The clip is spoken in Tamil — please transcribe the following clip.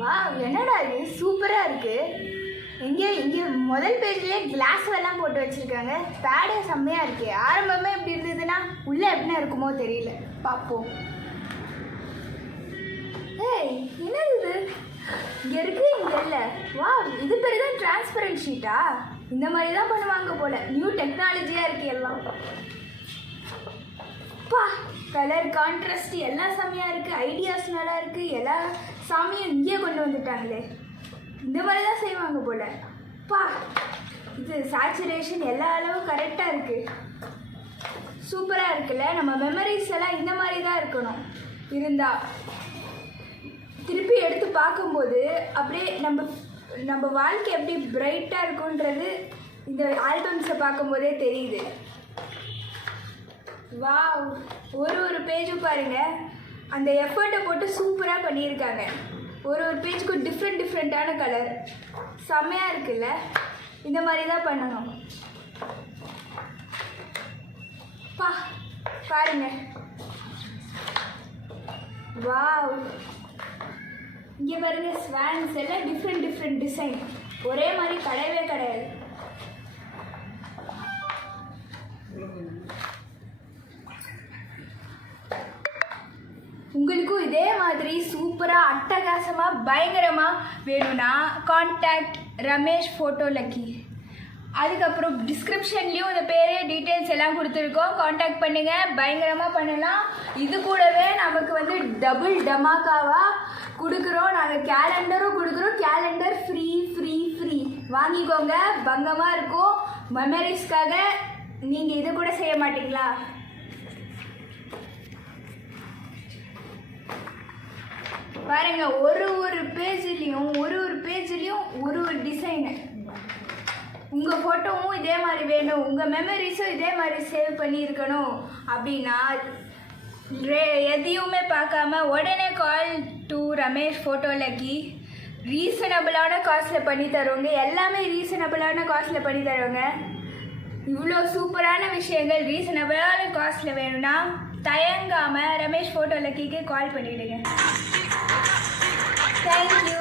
வா, என்னடா இது சூப்பராக இருக்குது. இங்கே முதல் பேஜ்லேயே கிளாஸ் எல்லாம் போட்டு வச்சுருக்காங்க. பேடே செம்மையாக இருக்கு. ஆரம்பமே எப்படி இருந்ததுன்னா உள்ளே எப்படின்னா இருக்குமோ தெரியல. பார்ப்போம். ஏய், என்னது இது? இங்கே இருக்கு, இங்கே இல்லை. வா, இது பேர் தான் டிரான்ஸ்பரண்ட் ஷீட்டா? இந்த மாதிரி தான் பண்ணுவாங்க போல். நியூ டெக்னாலஜியாக இருக்குது எல்லாம். பா, கலர் கான்ட்ராஸ்ட் எல்லாம் செம்மையாக இருக்குது. ஐடியாஸ் நல்லா இருக்குது. எல்லா சாமியும் இங்கேயே கொண்டு வந்துட்டாங்களே. இந்த மாதிரி தான் செய்வாங்க போல். பா, இது சேச்சுரேஷன் எல்லா அளவும் கரெக்டாக இருக்குது. சூப்பராக இருக்குல்ல. நம்ம மெமரிஸ் எல்லாம் இந்த மாதிரி தான் இருக்கணும். இருந்தால் திருப்பி எடுத்து பார்க்கும்போது அப்படியே நம்ம வாழ்க்கை எப்படி பிரைட்டாக இருக்குன்றது இந்த ஆல்பம்ஸை பார்க்கும்போதே தெரியுது. வா, ஒரு பேஜும் பாருங்கள், அந்த எஃபர்ட்டை போட்டு சூப்பராக பண்ணியிருக்காங்க. ஒரு பேஜுக்கும் டிஃப்ரெண்ட்டான கலர் செம்மையாக இருக்குல்ல. இந்த மாதிரி தான் பண்ணணும். பாருங்க. வாவ், இங்கே பாருங்க, ஸ்வான்ஸ் எல்லாம் டிஃப்ரெண்ட் டிசைன். ஒரே மாதிரி கிடையவே கிடையாது. உங்களுக்கும் இதே மாதிரி சூப்பராக அட்டகாசமாக பயங்கரமாக வேணும்னா கான்டாக்ட் ரமேஷ் ஃபோட்டோ லக்கி. அதுக்கப்புறம் டிஸ்கிரிப்ஷன்லேயும் இந்த பேர் டீட்டெயில்ஸ் எல்லாம் கொடுத்துருக்கோம். கான்டாக்ட் பண்ணுங்கள், பயங்கரமாக பண்ணலாம். இது கூடவே நமக்கு டபுள் டமாக்காவாக கொடுக்குறோம். நாங்கள் கேலண்டரும் கொடுக்குறோம். கேலண்டர் ஃப்ரீ வாங்கிக்கோங்க. பங்கமாக இருக்கும். மெமரிஸ்க்காக நீங்கள் இது கூட செய்ய மாட்டிங்களா? பாருங்க, ஒரு பேஜ்லேயும் ஒரு டிசைனு. உங்கள் ஃபோட்டோவும் இதே மாதிரி வேணும், உங்கள் மெமரிஸும் இதே மாதிரி சேவ் பண்ணியிருக்கணும் அப்படின்னா எதையுமே பார்க்காம உடனே call to Ramesh photo lucky. ரீசனபிளான காஸ்ட்டில் பண்ணி தருவாங்க. எல்லாமே ரீசனபிளான காஸ்ட்டில் பண்ணி தருவாங்க. இவ்வளோ சூப்பரான விஷயங்கள் ரீசனபிளான காஸ்ட்டில் வேணும்னா தயங்காமல் ரமேஷ் ஃபோட்டோ லக்கிக்கு கால் பண்ணிவிடுங்க. தேங்க்யூ.